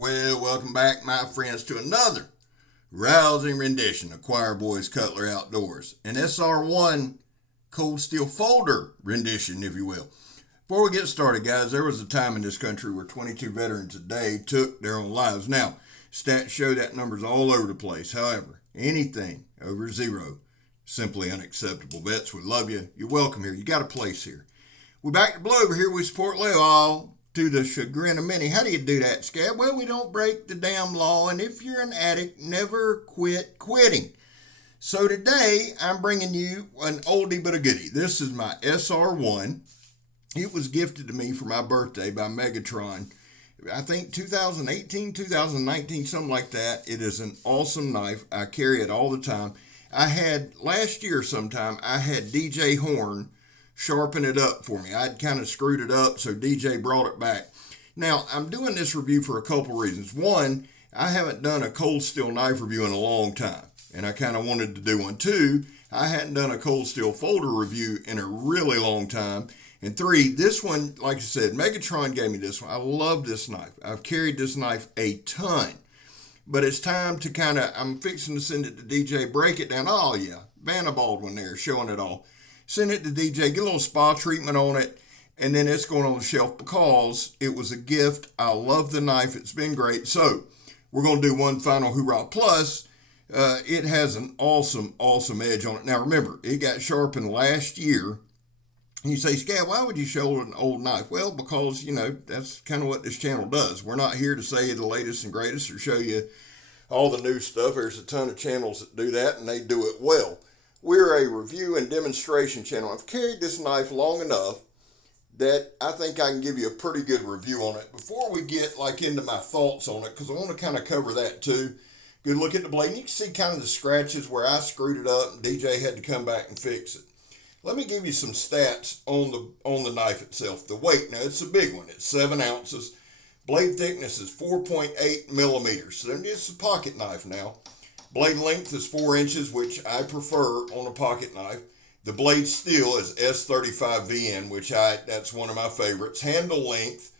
Well, welcome back, my friends, to another rousing rendition of Choir Boys Cutler Outdoors, an SR1 cold steel folder rendition, if you will. Before we get started, guys, there was a time in this country where 22 veterans a day took their own lives. Now, stats show that number's all over the place. However, anything over zero, simply unacceptable. Vets, we love you. You're welcome here. You got a place here. We're back to Blow over here. We support Leo all to the chagrin of many. How do you do that, Scab? Well, we don't break the damn law, and if you're an addict, never quit quitting. So today, I'm bringing you an oldie but a goodie. This is my SR1. It was gifted to me for my birthday by Megatron. I think 2018, 2019, something like that. It is an awesome knife. I carry it all the time. I had, last year sometime, I had DJ Horn sharpen it up for me. I'd kind of screwed it up, so DJ brought it back. Now, I'm doing this review for a couple reasons. One, I haven't done a cold steel knife review in a long time, and I kind of wanted to do one. Two, I hadn't done a cold steel folder review in a really long time. And three, this one, like I said, Megatron gave me this one. I love this knife. I've carried this knife a ton. But it's time to kind of, I'm fixing to send it to DJ, break it down. Oh, yeah, Vanna Baldwin there, showing it all. Send it to DJ, get a little spa treatment on it, and then it's going on the shelf because it was a gift. I love the knife. It's been great. So we're going to do one final hoorah. Plus, it has an awesome, awesome edge on it. Now, remember, it got sharpened last year. And you say, Scab, why would you show an old knife? Well, because, you know, that's kind of what this channel does. We're not here to say the latest and greatest or show you all the new stuff. There's a ton of channels that do that, and they do it well. We're a review and demonstration channel. I've carried this knife long enough that I think I can give you a pretty good review on it. Before we get like into my thoughts on it, because I want to kind of cover that too. Good look at the blade. And you can see kind of the scratches where I screwed it up and DJ had to come back and fix it. Let me give you some stats on the knife itself. The weight, now it's a big one. It's 7 ounces. Blade thickness is 4.8 millimeters. So it's a pocket knife now. Blade length is 4 inches, which I prefer on a pocket knife. The blade steel is S35VN, which that's one of my favorites. Handle length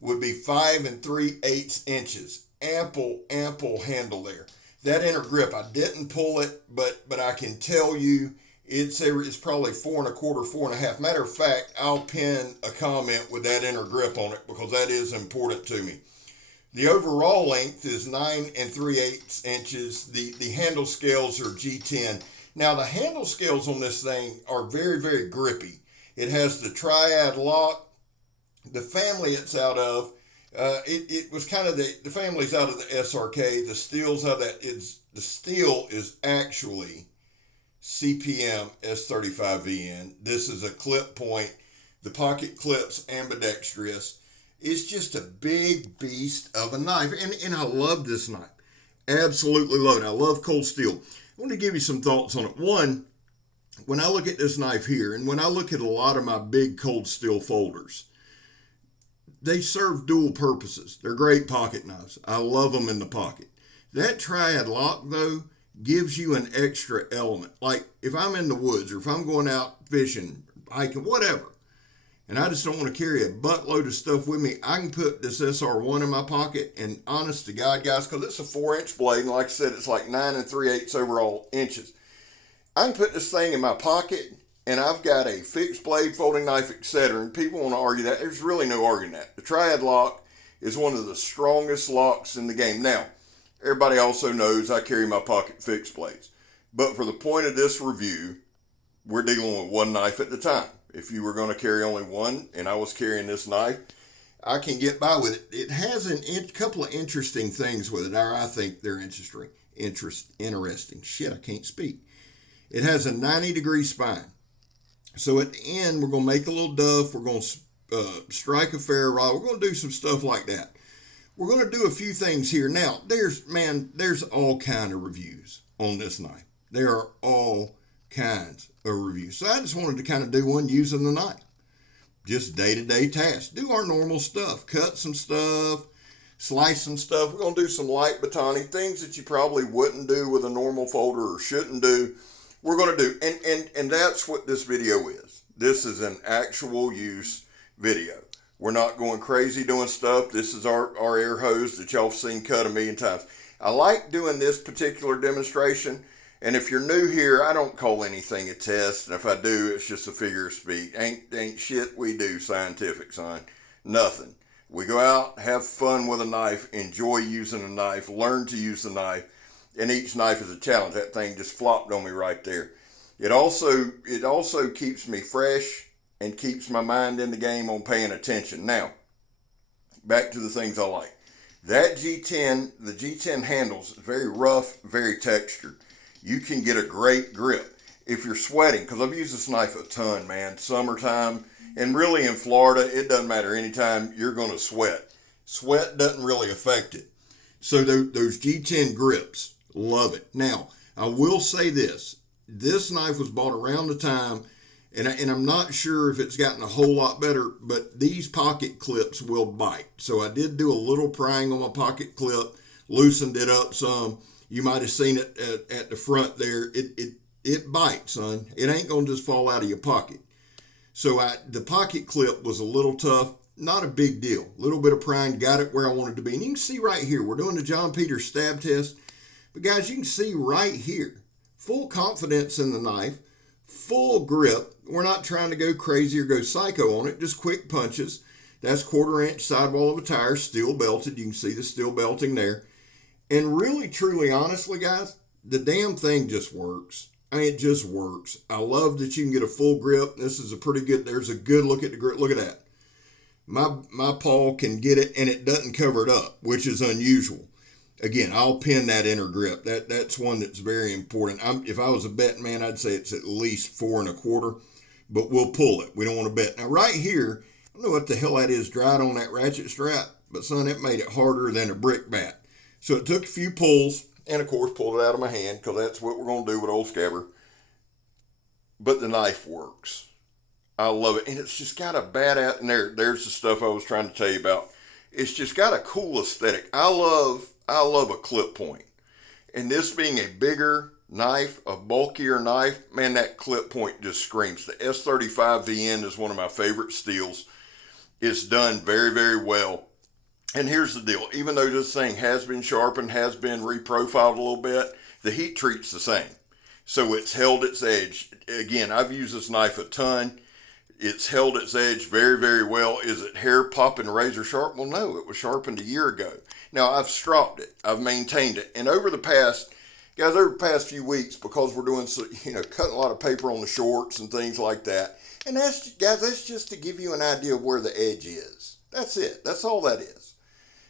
would be 5 3/8 inches. Ample handle there. That inner grip, I didn't pull it, but I can tell you it's probably 4 1/4, 4 1/2. Matter of fact, I'll pin a comment with that inner grip on it because that is important to me. The overall length is 9 3/8 inches. The handle scales are G10. Now, the handle scales on this thing are very, very grippy. It has the triad lock. The family it's out of, it was kind of the family's out of the SRK. The steel's out of that. The steel is actually CPM S35VN. This is a clip point. The pocket clip's ambidextrous. It's just a big beast of a knife. And I love this knife. Absolutely love it. I love cold steel. I want to give you some thoughts on it. One, when I look at this knife here, and when I look at a lot of my big cold steel folders, they serve dual purposes. They're great pocket knives. I love them in the pocket. That triad lock, though, gives you an extra element. Like if I'm in the woods or if I'm going out fishing, hiking, whatever, and I just don't want to carry a buttload of stuff with me, I can put this SR1 in my pocket, and honest to God, guys, because it's a 4-inch blade, and like I said, it's like 9 3/8 overall inches. I can put this thing in my pocket, and I've got a fixed blade, folding knife, etc., and people want to argue that. There's really no arguing that. The triad lock is one of the strongest locks in the game. Now, everybody also knows I carry my pocket fixed blades, but for the point of this review, we're dealing with one knife at a time. If you were going to carry only one, and I was carrying this knife, I can get by with it. It has a couple of interesting things with it, or I think they're interesting. Shit, I can't speak. It has a 90-degree spine. So at the end, we're going to make a little duff. We're going to strike a ferro rod. We're going to do some stuff like that. We're going to do a few things here. Now, there's all kind of reviews on this knife. There are all kinds of reviews. So I just wanted to kind of do one using the knife. Just day-to-day tasks. Do our normal stuff. Cut some stuff. Slice some stuff. We're going to do some light batoning. Things that you probably wouldn't do with a normal folder or shouldn't do. We're going to do. And that's what this video is. This is an actual use video. We're not going crazy doing stuff. This is our air hose that y'all have seen cut a million times. I like doing this particular demonstration. And if you're new here, I don't call anything a test. And if I do, it's just a figure of speech. Ain't shit we do scientific, son. Nothing. We go out, have fun with a knife, enjoy using a knife, learn to use the knife, and each knife is a challenge. That thing just flopped on me right there. It also keeps me fresh and keeps my mind in the game on paying attention. Now, back to the things I like. That G10, the G10 handles, very rough, very textured. You can get a great grip if you're sweating, because I've used this knife a ton, man. Summertime, and really in Florida, it doesn't matter. Anytime you're going to sweat. Sweat doesn't really affect it. So those G10 grips, love it. Now, I will say this. This knife was bought around the time, and I'm not sure if it's gotten a whole lot better, but these pocket clips will bite. So I did do a little prying on my pocket clip, loosened it up some. You might have seen it at the front there. It bites, son. It ain't going to just fall out of your pocket. So the pocket clip was a little tough. Not a big deal. A little bit of prying, got it where I wanted to be. And you can see right here, we're doing the John Peters stab test. But guys, you can see right here, full confidence in the knife, full grip. We're not trying to go crazy or go psycho on it, just quick punches. That's 1/4 inch sidewall of a tire, steel belted. You can see the steel belting there. And really, truly, honestly, guys, the damn thing just works. I mean, it just works. I love that you can get a full grip. This is a pretty good, there's a good look at the grip. Look at that. My paw can get it, and it doesn't cover it up, which is unusual. Again, I'll pin that inner grip. That's one that's very important. If I was a betting man, I'd say it's at least 4 1/4, but we'll pull it. We don't want to bet. Now, right here, I don't know what the hell that is dried on that ratchet strap, but son, it made it harder than a brick bat. So it took a few pulls, and of course pulled it out of my hand, because that's what we're going to do with old Scabber. But the knife works. I love it. And it's just got a badass, and there's the stuff I was trying to tell you about. It's just got a cool aesthetic. I love a clip point. And this being a bigger knife, a bulkier knife, man, that clip point just screams. The S35 VN is one of my favorite steels. It's done very, very well. And here's the deal. Even though this thing has been sharpened, has been reprofiled a little bit, the heat treat's the same. So it's held its edge. Again, I've used this knife a ton. It's held its edge very, very well. Is it hair popping razor sharp? Well, no, it was sharpened a year ago. Now, I've stropped it. I've maintained it. And over the past few weeks, because we're doing, cutting a lot of paper on the shorts and things like that. And that's just to give you an idea of where the edge is. That's it. That's all that is.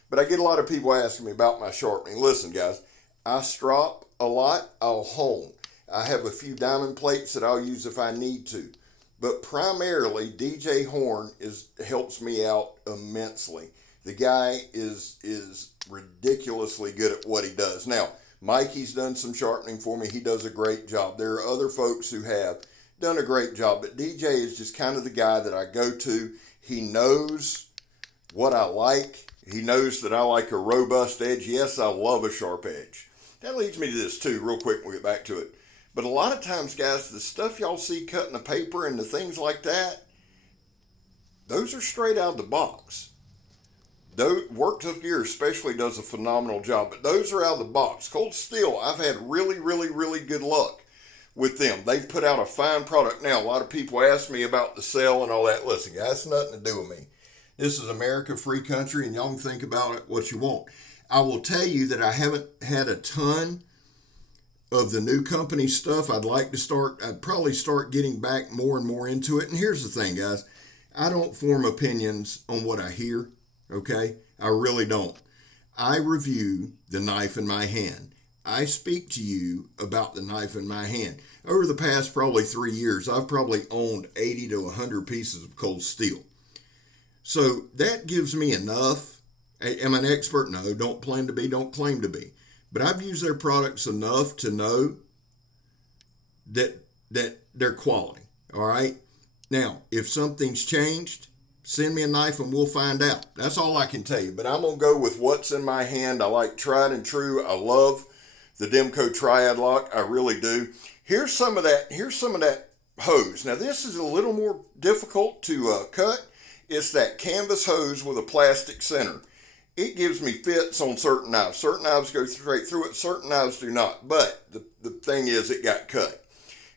But I get a lot of people asking me about my sharpening. Listen, guys, I strop a lot. I'll hone. I have a few diamond plates that I'll use if I need to. But primarily, DJ Horn helps me out immensely. The guy is ridiculously good at what he does. Now, Mikey's done some sharpening for me. He does a great job. There are other folks who have done a great job, but DJ is just kind of the guy that I go to. He knows what I like. He knows that I like a robust edge. Yes, I love a sharp edge. That leads me to this too, real quick, we'll get back to it. But a lot of times, guys, the stuff y'all see cutting the paper and the things like that, those are straight out of the box. Work Tough Gear especially does a phenomenal job, but those are out of the box. Cold Steel, I've had really, really, really good luck with them. They've put out a fine product. Now, a lot of people ask me about the sale and all that. Listen, guys, that's nothing to do with me. This is America, free country, and y'all can think about it what you want. I will tell you that I haven't had a ton of the new company stuff. I'd probably start getting back more and more into it. And here's the thing, guys. I don't form opinions on what I hear, okay? I really don't. I review the knife in my hand. I speak to you about the knife in my hand. Over the past probably 3 years, I've probably owned 80 to 100 pieces of cold steel. So that gives me enough. Am I an expert? No, don't claim to be. But I've used their products enough to know that they're quality, all right? Now, if something's changed, send me a knife and we'll find out. That's all I can tell you. But I'm going to go with what's in my hand. I like tried and true. I love the Demco Triad Lock. I really do. Here's some of that hose. Now, this is a little more difficult to cut. It's that canvas hose with a plastic center. It gives me fits on certain knives. Certain knives go straight through it, certain knives do not. But the thing is, it got cut.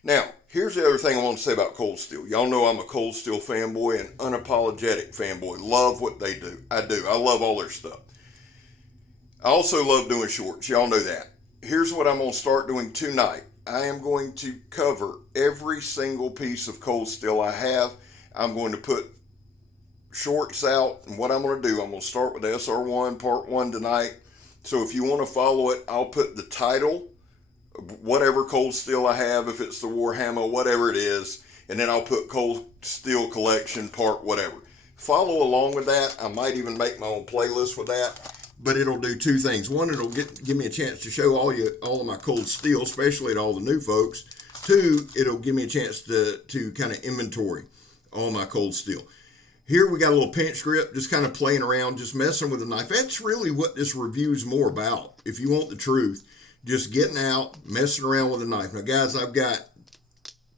Now, here's the other thing I want to say about Cold Steel. Y'all know I'm a Cold Steel fanboy and unapologetic fanboy. Love what they do. I do. I love all their stuff. I also love doing shorts. Y'all know that. Here's what I'm going to start doing tonight. I am going to cover every single piece of Cold Steel I have. I'm going to put shorts out, and what I'm going to do, I'm going to start with the SR1 Part 1 tonight. So if you want to follow it, I'll put the title, whatever Cold Steel I have, if it's the Warhammer, whatever it is, and then I'll put Cold Steel Collection Part whatever. Follow along with that. I might even make my own playlist with that. But it'll do two things. One, it'll give me a chance to show all of my Cold Steel, especially to all the new folks. Two, it'll give me a chance to kind of inventory all my Cold Steel. Here we got a little pinch grip, just kind of playing around, just messing with the knife. That's really what this review is more about. If you want the truth, just getting out, messing around with a knife. Now, guys, I've got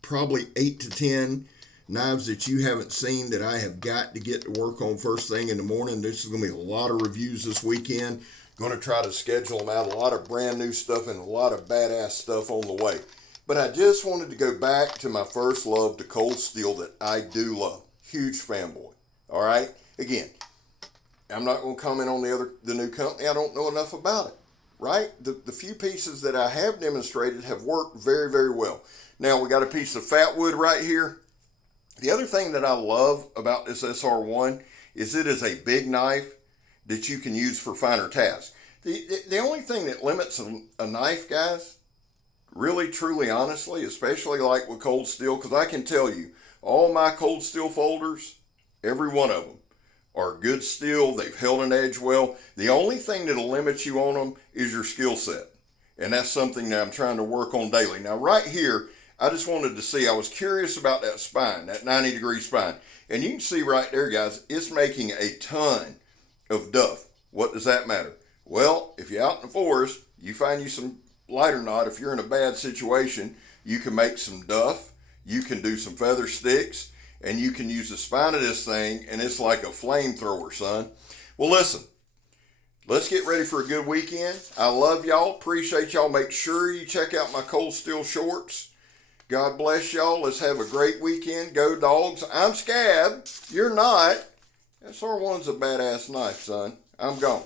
probably 8 to 10 knives that you haven't seen that I have got to get to work on first thing in the morning. This is going to be a lot of reviews this weekend. Going to try to schedule them out. A lot of brand new stuff and a lot of badass stuff on the way. But I just wanted to go back to my first love, to Cold Steel, that I do love. Huge fanboy. All right? Again, I'm not going to comment on the new company. I don't know enough about it. Right? The few pieces that I have demonstrated have worked very, very well. Now, we got a piece of fat wood right here. The other thing that I love about this SR1 is it is a big knife that you can use for finer tasks. The only thing that limits a knife, guys, really, truly, honestly, especially like with Cold Steel, because I can tell you, all my Cold Steel folders, every one of them, are good steel. They've held an edge well. The only thing that'll limit you on them is your skill set. And that's something that I'm trying to work on daily. Now, right here, I just wanted to see, I was curious about that spine, that 90-degree spine. And you can see right there, guys, it's making a ton of duff. What does that matter? Well, if you're out in the forest, you find you some lighter knot. If you're in a bad situation, you can make some duff. You can do some feather sticks. And you can use the spine of this thing, and it's like a flamethrower, son. Well, listen, let's get ready for a good weekend. I love y'all. Appreciate y'all. Make sure you check out my Cold Steel shorts. God bless y'all. Let's have a great weekend. Go Dogs. I'm Scab. You're not. SR1's a badass knife, son. I'm gone.